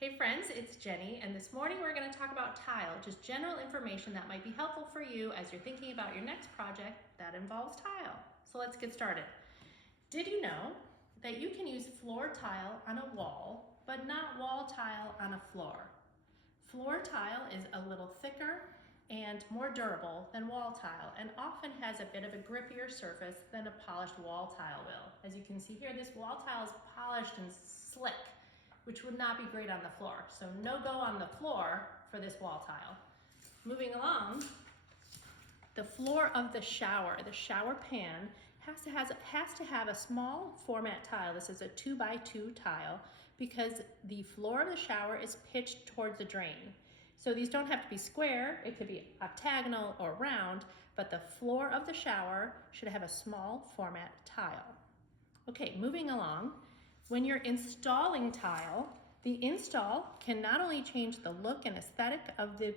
Hey friends, it's Jenny, and this morning we're going to talk about tile, just general information that might be helpful for you as you're thinking about your next project that involves tile. So let's get started. Did you know that you can use floor tile on a wall, but not wall tile on a floor? Floor tile is a little thicker and more durable than wall tile and often has a bit of a grippier surface than a polished wall tile will. As you can see here, this wall tile is polished and slick, which would not be great on the floor. So no go on the floor for this wall tile. Moving along, the floor of the shower pan, has to have a small format tile. This is a 2x2 tile because the floor of the shower is pitched towards the drain. So these don't have to be square, it could be octagonal or round, but the floor of the shower should have a small format tile. Okay, moving along. When you're installing tile, the install can not only change the look and aesthetic of the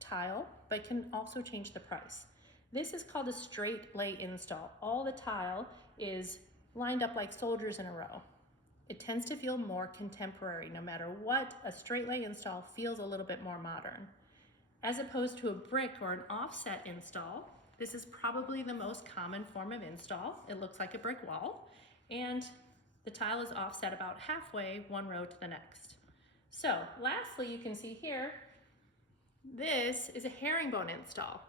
tile, but can also change the price. This is called a straight lay install. All the tile is lined up like soldiers in a row. It tends to feel more contemporary. No matter what, a straight lay install feels a little bit more modern. As opposed to a brick or an offset install, this is probably the most common form of install. It looks like a brick wall, and the tile is offset about halfway one row to the next. So lastly, you can see here, this is a herringbone install.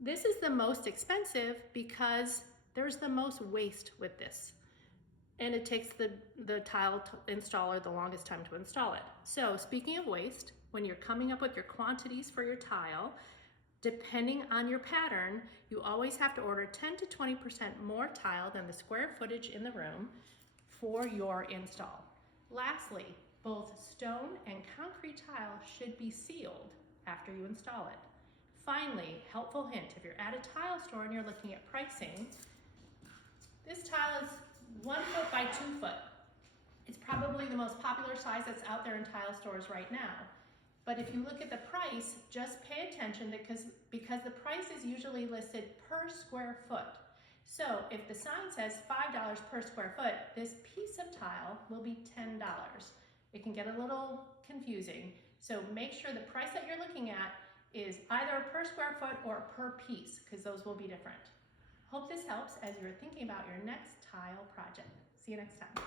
This is the most expensive because there's the most waste with this. And it takes the tile installer the longest time to install it. So speaking of waste, when you're coming up with your quantities for your tile, depending on your pattern, you always have to order 10 to 20% more tile than the square footage in the room for your install. Lastly, both stone and concrete tile should be sealed after you install it. Finally, helpful hint, if you're at a tile store and you're looking at pricing, this tile is 1 foot by 2 foot. It's probably the most popular size that's out there in tile stores right now. But if you look at the price, just pay attention because the price is usually listed per square foot. So if the sign says $5 per square foot, this piece of tile will be $10. It can get a little confusing. So make sure the price that you're looking at is either per square foot or per piece, because those will be different. Hope this helps as you're thinking about your next tile project. See you next time.